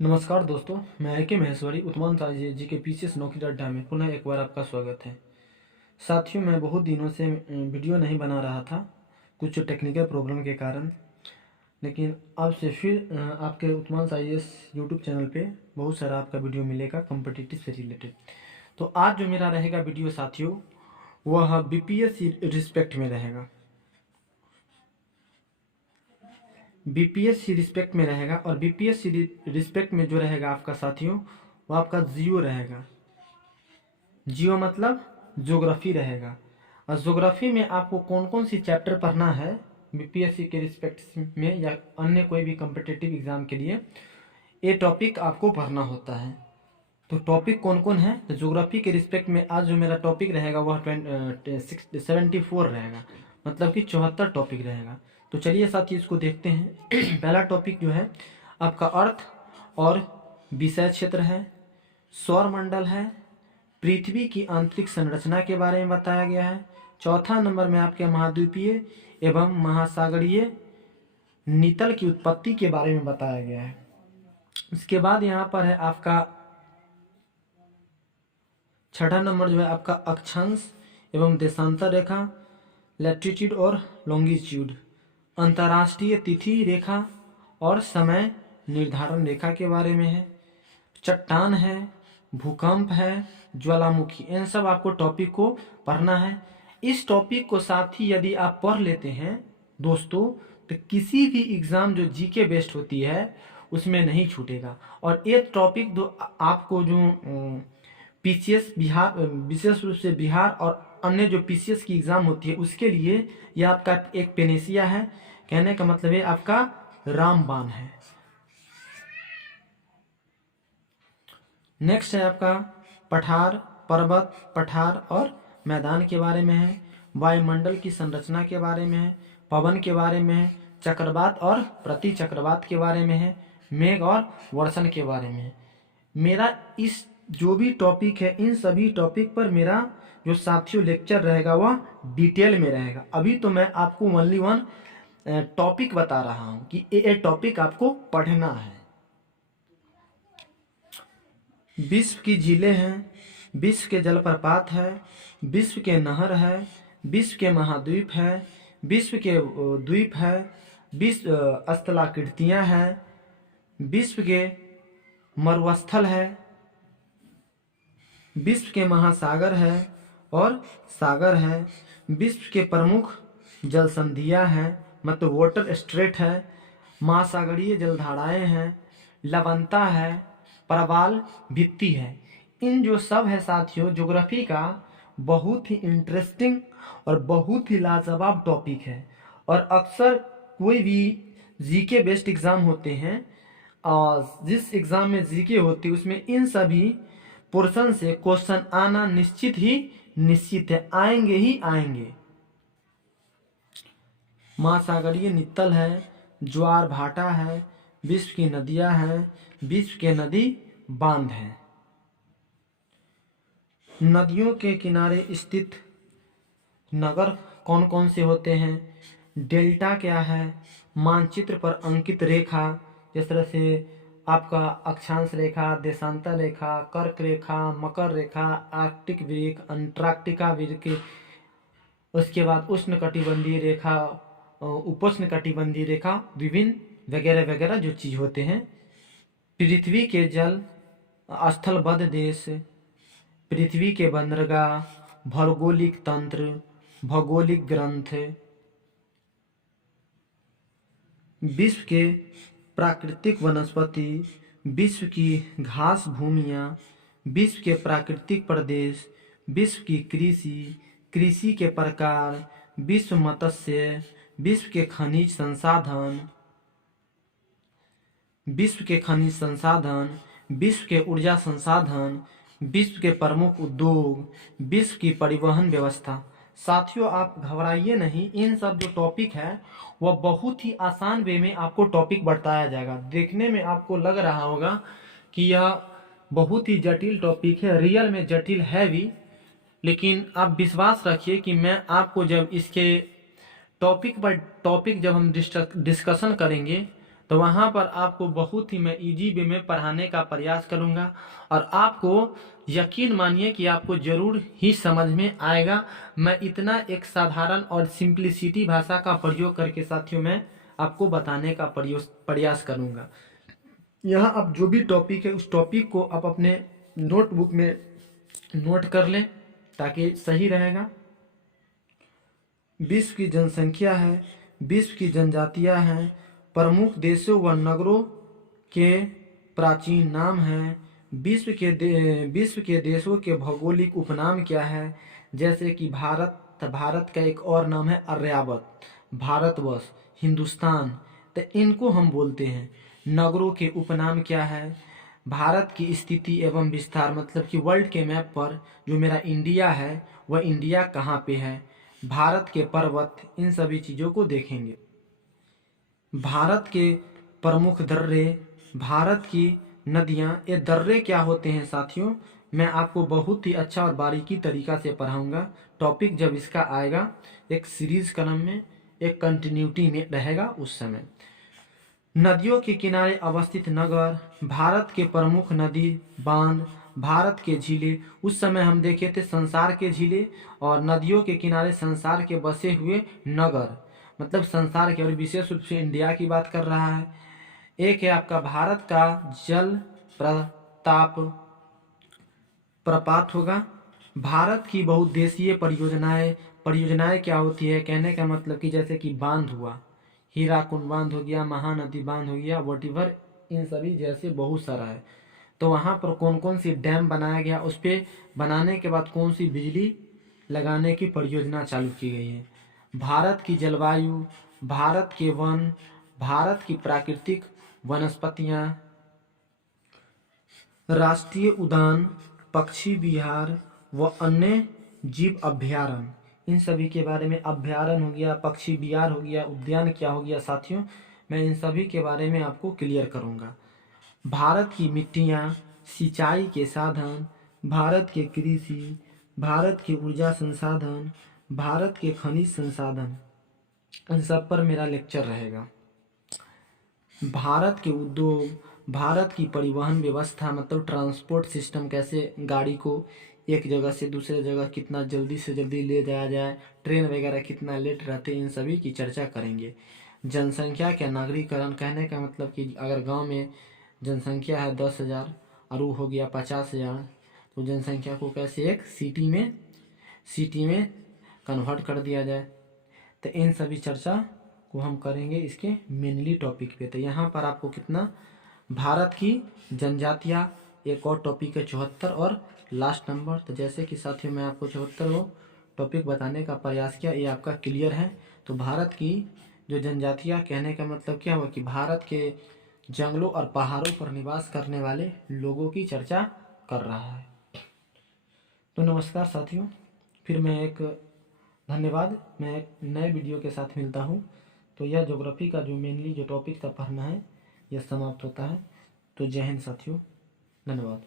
नमस्कार दोस्तों, मैं के महेश्वरी उत्तम जी के पीसीएस नौकरी अड्डा में पुनः एक बार आपका स्वागत है। साथियों, मैं बहुत दिनों से वीडियो नहीं बना रहा था कुछ टेक्निकल प्रॉब्लम के कारण, लेकिन अब से फिर आपके उत्तम IAS यूट्यूब चैनल पे बहुत सारा आपका वीडियो मिलेगा कॉम्पिटिटिव से रिलेटेड। तो आज जो मेरा रहेगा वीडियो साथियों, वह BPS रिस्पेक्ट में रहेगा। BPSC रिस्पेक्ट में रहेगा और BPSC रिस्पेक्ट में जो रहेगा आपका साथियों, वो आपका जियो रहेगा। जियो मतलब ज्योग्राफी रहेगा। और ज्योग्राफी में आपको कौन कौन सी चैप्टर पढ़ना है BPSC के रिस्पेक्ट में या अन्य कोई भी कॉम्पिटिटिव एग्जाम के लिए, ये टॉपिक आपको पढ़ना होता है। तो टॉपिक कौन कौन है? तो ज्योग्राफी के रिस्पेक्ट में आज जो मेरा टॉपिक रहेगा वह 74 रहेगा, मतलब कि 74 टॉपिक रहेगा। तो चलिए साथी इसको देखते हैं। पहला टॉपिक जो है आपका अर्थ और विषय क्षेत्र है, सौरमंडल है, पृथ्वी की आंतरिक संरचना के बारे में बताया गया है। चौथा नंबर में आपके महाद्वीपीय एवं महासागरीय नितल की उत्पत्ति के बारे में बताया गया है। इसके बाद यहाँ पर है आपका छठा नंबर जो है आपका अक्षांश एवं देशांतर रेखा, लैटिट्यूड और लॉन्गिट्यूड, अंतर्राष्ट्रीय तिथि रेखा और समय निर्धारण रेखा के बारे में है। चट्टान है, भूकंप है, ज्वालामुखी, इन सब आपको टॉपिक को पढ़ना है। इस टॉपिक को साथ ही यदि आप पढ़ लेते हैं दोस्तों, तो किसी भी एग्जाम जो जीके बेस्ड होती है उसमें नहीं छूटेगा। और ये टॉपिक दो आपको जो पीसीएस बिहार, विशेष रूप से बिहार और अन्य जो पीसीएस की एग्जाम होती है उसके लिए यह आपका एक पेनेसिया है। कहने का मतलब है आपका रामबाण है। नेक्स्ट है आपका पठार, पर्वत, पठार और मैदान के बारे में है। वायुमंडल की संरचना के बारे में है, पवन के बारे में है, चक्रवात और प्रति चक्रवात के बारे में है, मेघ और वर्षण के बारे में है। मेरा इस जो भी टॉपिक है, इन सभी टॉपिक पर मेरा जो साथियों लेक्चर रहेगा वह डिटेल में रहेगा। अभी तो मैं आपको ओनली वन टॉपिक बता रहा हूं कि ये टॉपिक आपको पढ़ना है। विश्व की झीलें हैं, विश्व के जलप्रपात है, विश्व के नहर है, विश्व के महाद्वीप है, विश्व के द्वीप है, विश्व स्थलाकृतियाँ हैं, विश्व के मरुस्थल है, विश्व के महासागर है और सागर है, विश्व के प्रमुख जल संधियाँ हैं, मतलब वाटर स्ट्रेट है, महासागरीय जलधाराएं हैं, लवणता है, प्रवाल भित्ति है। इन जो सब है साथियों, ज्योग्राफी का बहुत ही इंटरेस्टिंग और बहुत ही लाजवाब टॉपिक है। और अक्सर कोई भी जीके बेस्ड एग्जाम होते हैं और जिस एग्जाम में जीके होती है उसमें इन सभी पोर्शन से क्वेश्चन आना निश्चित है, आएंगे ही आएंगे। महासागरीय नितल है, ज्वार भाटा है, विश्व की नदियां हैं, विश्व के नदी बांध हैं। नदियों के किनारे स्थित नगर कौन कौन से होते हैं, डेल्टा क्या है, मानचित्र पर अंकित रेखा, जिस तरह से आपका अक्षांश रेखा, देशांतर रेखा, कर्क रेखा, मकर रेखा, आर्कटिक वृत्त, अंटार्कटिका वृत्त, उसके बाद उष्णकटिबंधीय रेखा, उपोष्णकटिबंधीय रेखा, विभिन्न वगैरह वगैरह जो चीज होते हैं। पृथ्वी के जल स्थलबद्ध देश, पृथ्वी के बंदरगाह, भौगोलिक तंत्र, भौगोलिक ग्रंथ, विश्व के प्राकृतिक वनस्पति, विश्व की घास भूमियाँ, विश्व के प्राकृतिक प्रदेश, विश्व की कृषि, कृषि के प्रकार, विश्व मत्स्य, विश्व के खनिज संसाधन, विश्व के खनिज संसाधन, विश्व के ऊर्जा संसाधन, विश्व के प्रमुख उद्योग, विश्व की परिवहन व्यवस्था। साथियों, आप घबराइए नहीं, इन सब जो टॉपिक है वह बहुत ही आसान वे में आपको टॉपिक बताया जाएगा। देखने में आपको लग रहा होगा कि यह बहुत ही जटिल टॉपिक है, रियल में जटिल है भी, लेकिन आप विश्वास रखिए कि मैं आपको जब इसके टॉपिक पर टॉपिक जब हम डिस्कशन करेंगे तो वहाँ पर आपको बहुत ही मैं इजी वे में पढ़ाने का प्रयास करूँगा और आपको यकीन मानिए कि आपको ज़रूर ही समझ में आएगा। मैं इतना एक साधारण और सिंप्लिसिटी भाषा का प्रयोग करके साथियों मैं आपको बताने का प्रयास करूँगा। यहाँ आप जो भी टॉपिक है उस टॉपिक को आप अपने नोटबुक में नोट कर लें ताकि सही रहेगा। विश्व की जनसंख्या है, विश्व की जनजातियाँ हैं, प्रमुख देशों व नगरों के प्राचीन नाम हैं, विश्व के देशों के भौगोलिक उपनाम क्या है, जैसे कि भारत का एक और नाम है आर्यावर्त, भारतवर्ष, हिंदुस्तान, तो इनको हम बोलते हैं। नगरों के उपनाम क्या है, भारत की स्थिति एवं विस्तार, मतलब कि वर्ल्ड के मैप पर जो मेरा इंडिया है वह इंडिया कहाँ पे है, भारत के पर्वत, इन सभी चीज़ों को देखेंगे। भारत के प्रमुख दर्रे, भारत की नदियाँ, ये दर्रे क्या होते हैं साथियों, मैं आपको बहुत ही अच्छा और बारीकी तरीका से पढ़ाऊंगा। टॉपिक जब इसका आएगा एक सीरीज क्रम में, एक कंटिन्यूटी में रहेगा उस समय। नदियों के किनारे अवस्थित नगर, भारत के प्रमुख नदी बांध, भारत के झीलें, उस समय हम देखे थे संसार के झीलें और नदियों के किनारे संसार के बसे हुए नगर, मतलब संसार के, और विशेष रूप से इंडिया की बात कर रहा है। एक है आपका भारत का जल प्रपात होगा। भारत की बहुउद्देशीय परियोजनाएं क्या होती है, कहने का मतलब कि जैसे कि बांध हुआ, हीराकुंड बांध हो गया, महानदी बांध हो गया, वॉटिवर, इन सभी जैसे बहुत सारा है। तो वहाँ पर कौन कौन सी डैम बनाया गया, उस पर बनाने के बाद कौन सी बिजली लगाने की परियोजना चालू की गई है। भारत की जलवायु, भारत के वन, भारत की प्राकृतिक वनस्पतियाँ, राष्ट्रीय उद्यान, पक्षी विहार व अन्य जीव अभ्यारण्य, इन सभी के बारे में, अभ्यारण्य हो गया, पक्षी विहार हो गया, उद्यान क्या हो गया साथियों, मैं इन सभी के बारे में आपको क्लियर करूंगा। भारत की मिट्टियाँ, सिंचाई के साधन, भारत के कृषि, भारत के ऊर्जा संसाधन, भारत के खनिज संसाधन, इन सब पर मेरा लेक्चर रहेगा। भारत के उद्योग, भारत की परिवहन व्यवस्था, मतलब ट्रांसपोर्ट सिस्टम, कैसे गाड़ी को एक जगह से दूसरे जगह कितना जल्दी से जल्दी ले जाया जाए, ट्रेन वगैरह कितना लेट रहते, इन सभी की चर्चा करेंगे। जनसंख्या क्या नागरीकरण, कहने का मतलब कि अगर गांव में जनसंख्या है 10,000 और वो हो गया 50,000, तो जनसंख्या को कैसे एक सिटी में कन्वर्ट कर दिया जाए। तो इन सभी चर्चा को हम करेंगे इसके मेनली टॉपिक पे। तो यहाँ पर आपको कितना, भारत की जनजातियाँ, एक और टॉपिक है 74 और लास्ट नंबर। तो जैसे कि साथियों मैं आपको 74 टॉपिक बताने का प्रयास किया, ये आपका क्लियर है। तो भारत की जो जनजातियाँ, कहने का मतलब क्या हुआ कि भारत के जंगलों और पहाड़ों पर निवास करने वाले लोगों की चर्चा कर रहा है। तो नमस्कार साथियों, फिर मैं एक धन्यवाद, मैं एक नए वीडियो के साथ मिलता हूँ। तो यह ज्योग्राफी का जो मेनली जो टॉपिक था पढ़ना है, यह समाप्त होता है। तो जय हिंद साथियों, धन्यवाद।